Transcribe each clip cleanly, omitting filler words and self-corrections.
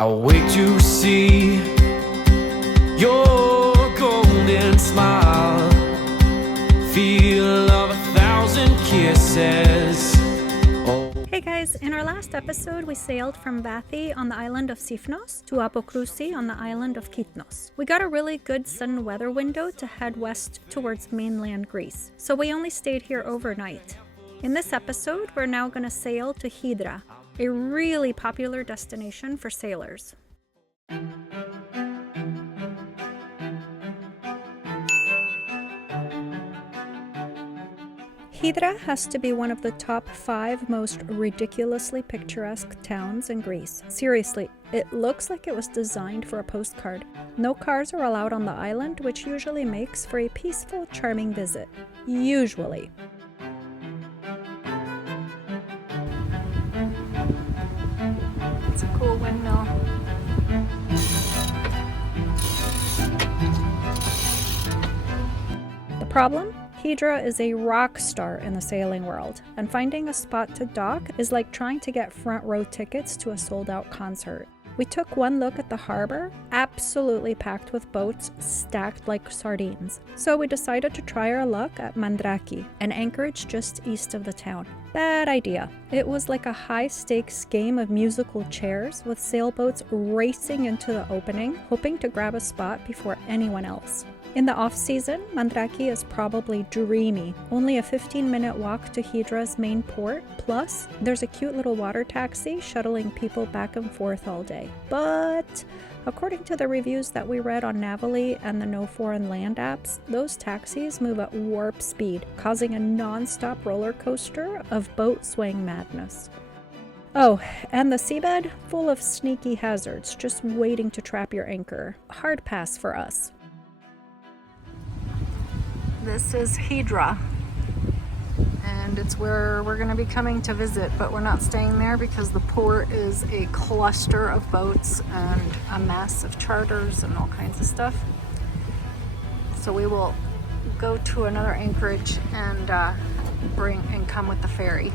I'll wait to see your golden smile, feel of 1,000 kisses. Oh. Hey guys, in our last episode we sailed from Vathi on the island of Sifnos to Apokrousi on the island of Kitnos. We got a really good sudden weather window to head west towards mainland Greece, so we only stayed here overnight. In this episode, we're now going to sail to Hydra, a really popular destination for sailors. Hydra has to be one of the top 5 most ridiculously picturesque towns in Greece. Seriously, it looks like it was designed for a postcard. No cars are allowed on the island, which usually makes for a peaceful, charming visit. Usually. It's a cool windmill. The problem? Hydra is a rock star in the sailing world, and finding a spot to dock is like trying to get front row tickets to a sold-out concert. We took one look at the harbor, absolutely packed with boats stacked like sardines. So we decided to try our luck at Mandraki, an anchorage just east of the town. Bad idea. It was like a high-stakes game of musical chairs with sailboats racing into the opening, hoping to grab a spot before anyone else. In the off-season, Mandraki is probably dreamy. Only a 15-minute walk to Hydra's main port, plus there's a cute little water taxi shuttling people back and forth all day. But according to the reviews that we read on Navily and the No Foreign Land apps, those taxis move at warp speed, causing a non-stop roller coaster of boat swaying madness. Oh, and the seabed? Full of sneaky hazards, just waiting to trap your anchor. Hard pass for us. This is Hydra, and it's where we're going to be coming to visit, but we're not staying there because the port is a cluster of boats and a mess of charters and all kinds of stuff. So we will go to another anchorage and come with the ferry.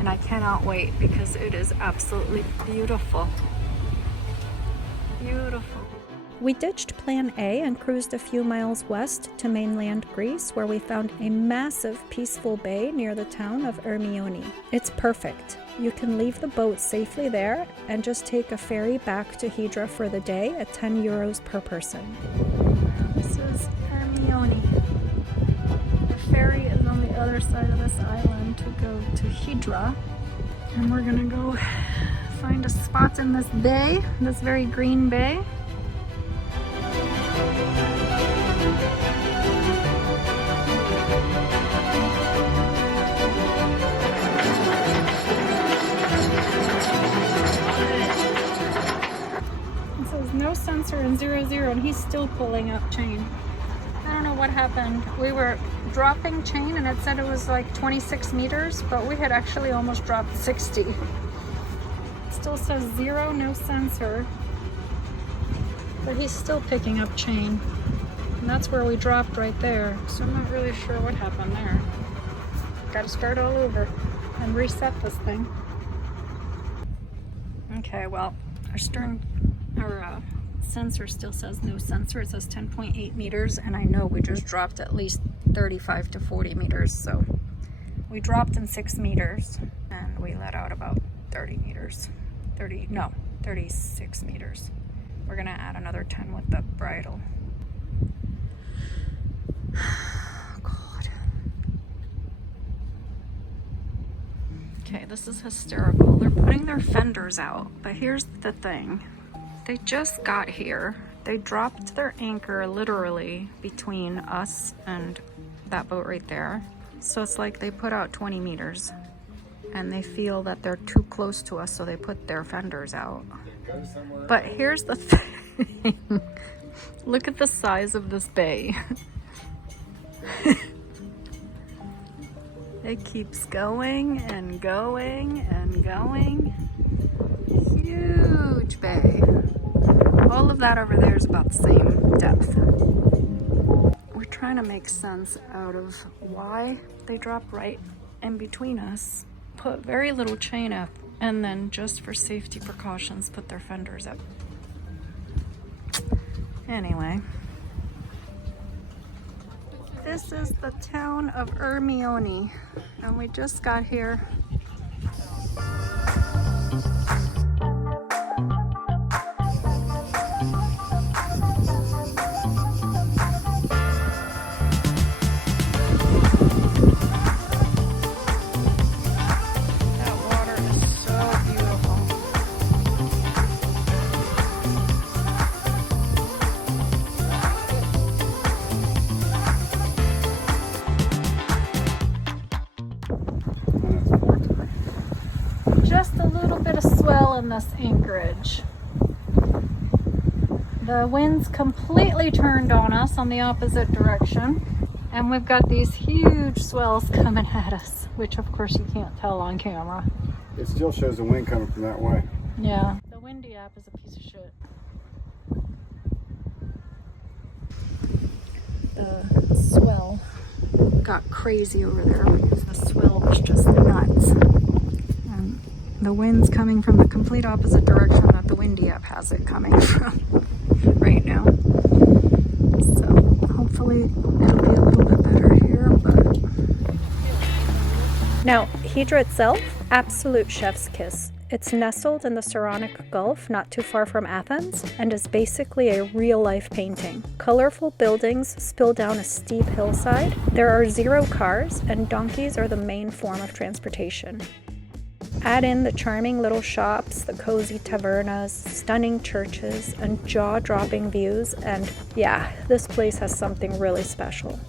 And I cannot wait because it is absolutely beautiful. Beautiful. We ditched Plan A and cruised a few miles west to mainland Greece, where we found a massive, peaceful bay near the town of Ermioni. It's perfect. You can leave the boat safely there and just take a ferry back to Hydra for the day at €10 per person. This is Ermioni. The ferry is on the other side of this island to go to Hydra, and we're gonna go find a spot in this bay, this very green bay. It says no sensor in 00, and he's still pulling up chain. I don't know what happened. We were dropping chain and it said it was like 26 meters, but we had actually almost dropped 60. It still says 0, no sensor. But he's still picking up chain. And that's where we dropped right there. So I'm not really sure what happened there. Gotta start all over and reset this thing. Okay, well, our sensor still says no sensor. It says 10.8 meters, and I know we just dropped at least 35 to 40 meters. So we dropped in 6 meters and we let out about 30 meters. 36 meters. We're gonna add another 10 with the bridle. God. Okay, this is hysterical. They're putting their fenders out, but here's the thing. They just got here. They dropped their anchor literally between us and that boat right there. So it's like they put out 20 meters and they feel that they're too close to us, so they put their fenders out. But here's the thing. Look at the size of this bay. It keeps going and going and going. Huge bay. All of that over there is about the same depth. We're trying to make sense out of why they dropped right in between us, put very little chain up, And then just for safety precautions, put their fenders up. Anyway. This is the town of Ermioni, and we just got here. Just a little bit of swell in this anchorage. The wind's completely turned on us on the opposite direction, and we've got these huge swells coming at us, which of course you can't tell on camera. It still shows the wind coming from that way. Yeah, the windy app is a piece of shit. The swell got crazy over there because the swell was just nuts. And the wind's coming from the complete opposite direction that the windy app has it coming from right now. So hopefully it'll be a little bit better here, but... Now, Hydra itself, absolute chef's kiss. It's nestled in the Saronic Gulf, not too far from Athens, and is basically a real-life painting. Colorful buildings spill down a steep hillside. There are 0 cars, and donkeys are the main form of transportation. Add in the charming little shops, the cozy tavernas, stunning churches, and jaw-dropping views, and yeah, this place has something really special.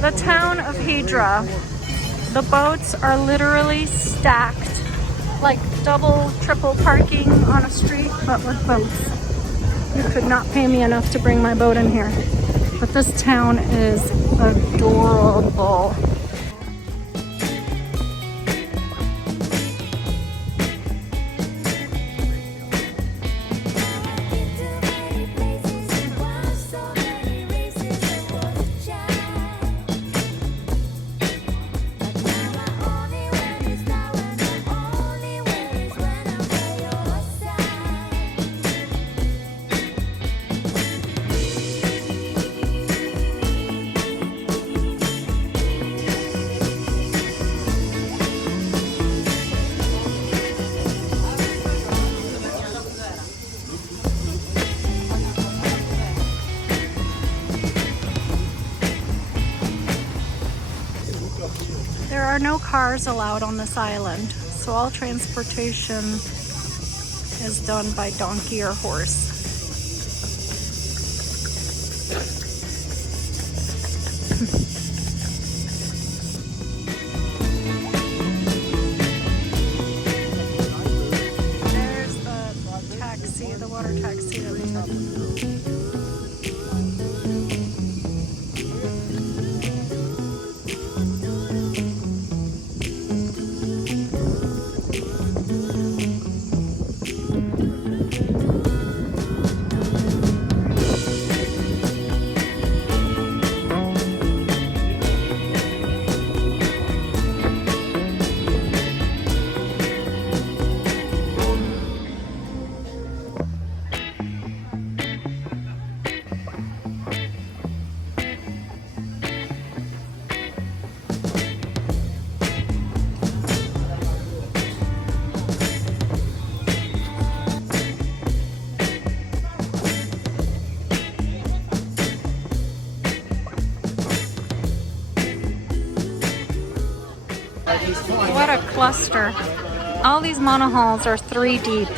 The town of Hydra. The boats are literally stacked, like double, triple parking on a street, but with boats. You could not pay me enough to bring my boat in here. But this town is adorable. There are no cars allowed on this island, so all transportation is done by donkey or horse. There's the taxi, the water taxi that we took. What a cluster. All these monohulls are 3 deep.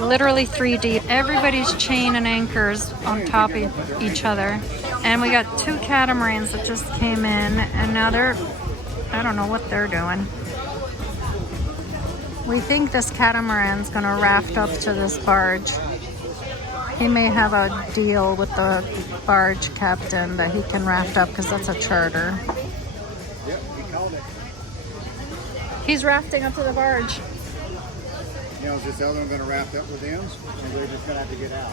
Literally 3 deep. Everybody's chain and anchors on top of each other. And we got 2 catamarans that just came in, and now I don't know what they're doing. We think this catamaran's gonna raft up to this barge. He may have a deal with the barge captain that he can raft up because that's a charter. Yep, he called it. He's rafting up to the barge. You know, is this other one going to raft up with them? And they're just going to have to get out.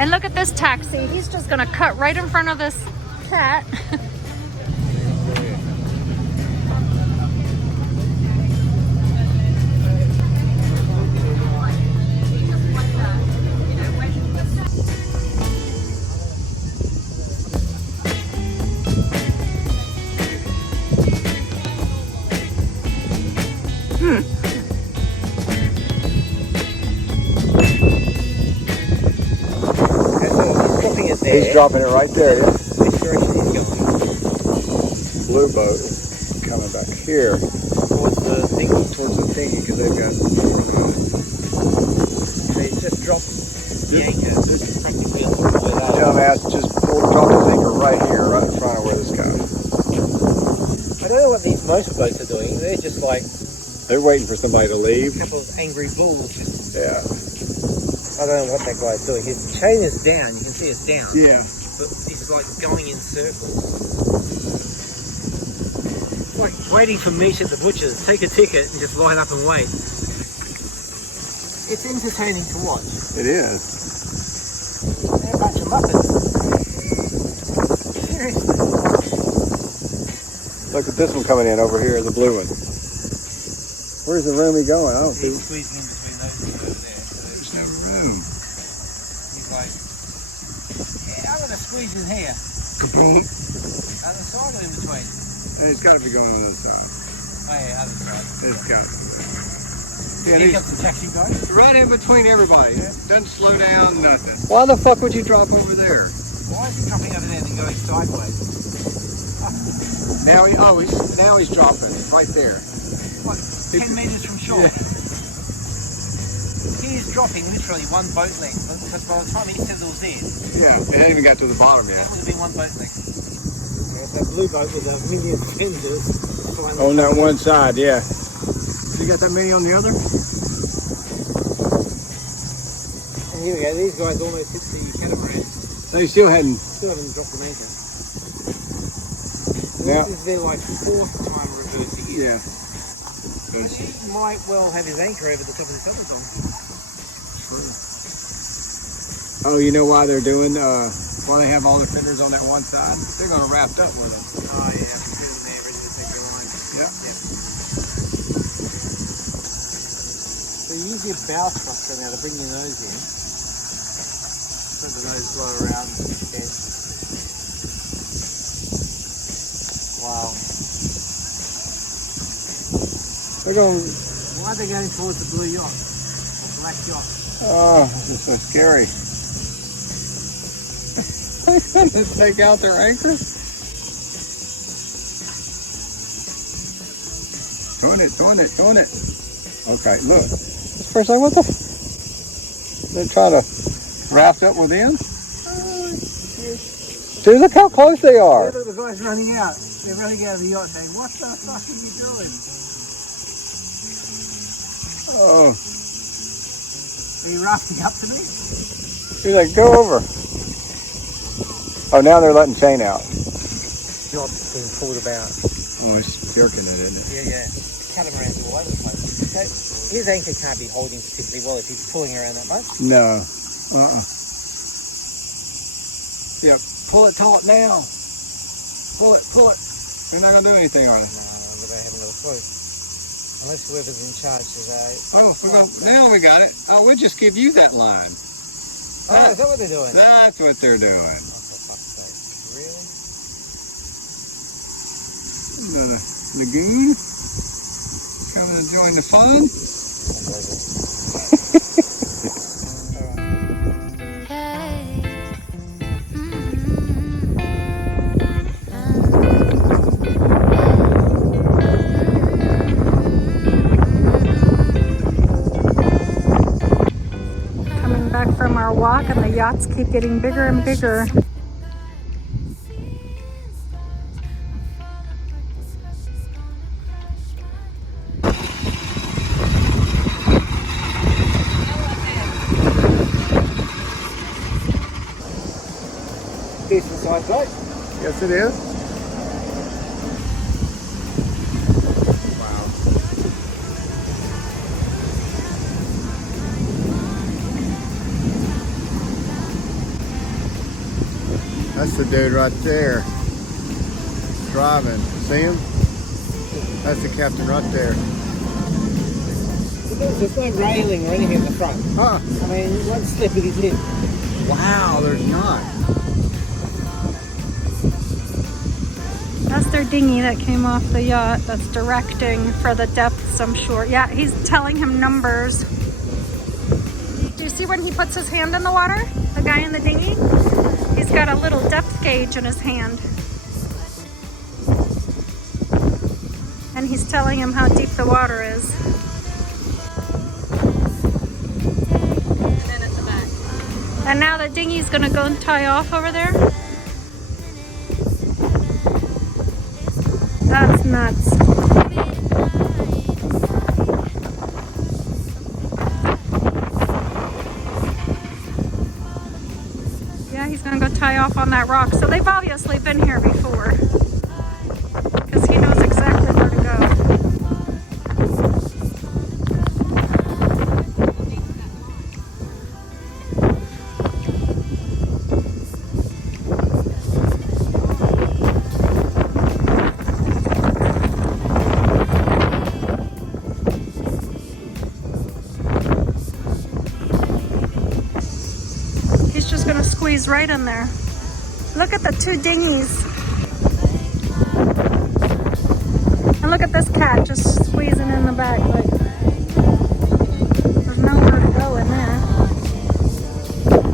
And look at this taxi. He's just gonna cut right in front of this cat. He's dropping it right there, yeah. Which direction he's going? Blue boat coming back here Towards the thing. towards the thingy because they've got more on it. So he just dropped the anchor practically on the way out. Dumbass just dropped his anchor right here, right in front of where this goes. I don't know what these motorboats are doing. They're just like They're waiting for somebody to leave. a couple of angry bulls. Yeah. I don't know what that guy's doing. His chain is down. You can see it's down. Yeah. But he's like going in circles. It's like waiting for meat at the butcher's. Take a ticket and just line up and wait. It's entertaining to watch. It is. They're a bunch of muppets. Seriously. Look at this one coming in over here, the blue one. Where's the room he going? I don't see. He's squeezing in between those two over there. There's no room. He's like, yeah, I'm going to squeeze in here. Kaboom. Other side or in between? It's got to be going on this side. Oh yeah, other side. It's got to be. Here comes the taxi guy. Right in between everybody. Doesn't slow down, nothing. Why the fuck would you drop over there? Why is he dropping over there and going sideways? Now he's dropping right there. What, 10 metres from shore? Yeah. He is dropping literally one boat length, because by the time he settles in, Yeah, it hasn't even got to the bottom that yet. would have been one boat length. There's that blue boat with a million fenders. On that one side, yeah. You got that many on the other? And here we go, these guys almost hit the catamaran. They still hadn't. Still haven't dropped an anchor. Yeah. This is their like fourth time reversing it. Yeah. But he might well have his anchor over the top of this other song. Oh, you know why they're doing, why they have all the fenders on that one side? They're going to wrap up with them. Oh yeah, because they're ready to take their line. Yeah. Yep. So you use your bow thruster now to bring your nose in. Let the nose blow around again. Wow. They're going, Why are they going towards the blue yacht? Or black yacht? oh, this is so scary. They're going to take out their anchor? Doing it. Okay, look. This person, what the? They're trying to raft up with them? Dude, look how close they are. Look at the guys running out. They're running out of the yacht saying, what the fuck are you doing? Oh, Are you rafting up to me? he's like, go over. Oh, now they're letting chain out. Yacht's being pulled about. Oh, it's jerking it, isn't it? Yeah. Catamarans all over the place. So his anchor can't be holding particularly well if he's pulling around that much. No. Yeah, pull it taut now. Pull it. They're not going to do anything, are they? No, but they haven't got a clue. Unless whoever's in charge says, Now we got it. Oh, we'll just give you that line. oh, is that what they're doing? That's what they're doing. Oh, for fuck's sake. Really? Another lagoon. Coming to join the fun. Coming back from our walk and the yachts keep getting bigger and bigger. Decent sized boat. Yes, it is. the dude right there driving. See him? That's the captain right there. There's no railing or anything at the front. Huh? I mean, one slip it is in. Wow, there's not. That's their dinghy that came off the yacht that's directing for the depths, I'm sure. Yeah, he's telling him numbers. Do you see when he puts his hand in the water? The guy in the dinghy? He's got a little depth gauge in his hand. And he's telling him how deep the water is. And then at the back. And now the dinghy's gonna go and tie off over there. That's nuts. Yeah, he's gonna go tie off on that rock. So they've obviously been here before, because he knows exactly where to go. Gonna squeeze right in there. Look at the two dinghies. And look at this cat just squeezing in the back. Like, there's nowhere to go in there.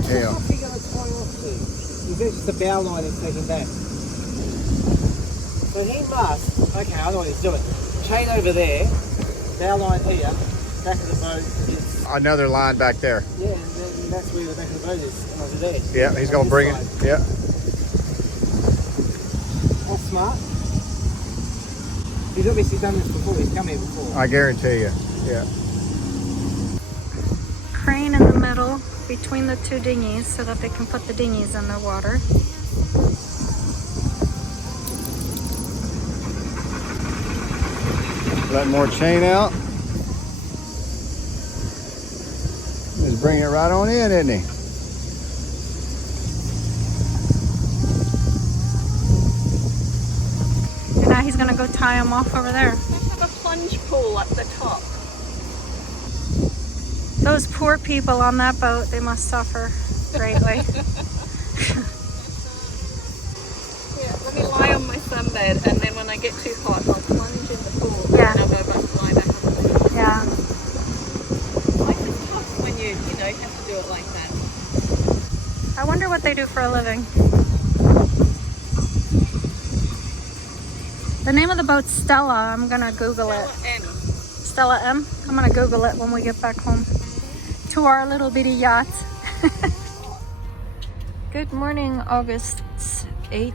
Yeah. What's he going to tie off to? He's just the bow line is taking back. So he must, okay, I know what he's doing. Chain over there, bow line here, back of the boat is... Another line back there. Yeah, and then that's where the back of the boat is, over there. Yeah, he's gonna bring it. Yeah. That's smart. He's obviously done this before, he's come here before. I guarantee you. Yeah. Crane in the middle between the two dinghies so that they can put the dinghies in the water. Let more chain out. Just bring it right on in, isn't he? And now he's gonna go tie him off over there. They have a plunge pool at the top. Those poor people on that boat, they must suffer greatly. Yeah, let me lie on my sunbed, and then when I get too hot, I'll plunge in the pool. Yeah. And I'll go back, lie back on the bed. Yeah. Life is tough when you know, have to do it like that. I wonder what they do for a living. The name of the boat's Stella. I'm gonna Google it. Stella M. I'm gonna Google it when we get back home to our little bitty yacht. Good morning, August 8th,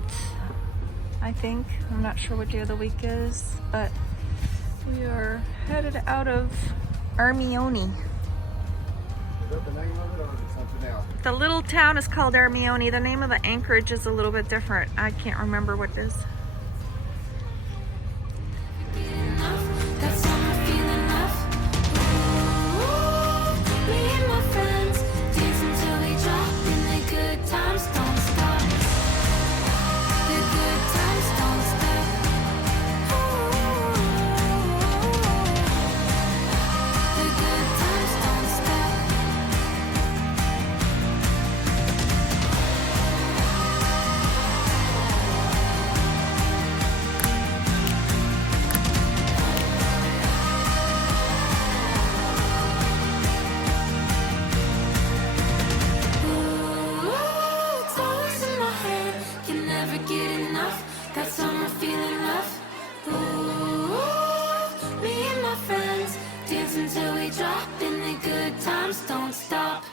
I think. I'm not sure what day of the week is, but we are headed out of Ermioni. Is that the name of it or is it something else? The little town is called Ermioni. The name of the anchorage is a little bit different. I can't remember what it is. Until we drop and the good times don't stop.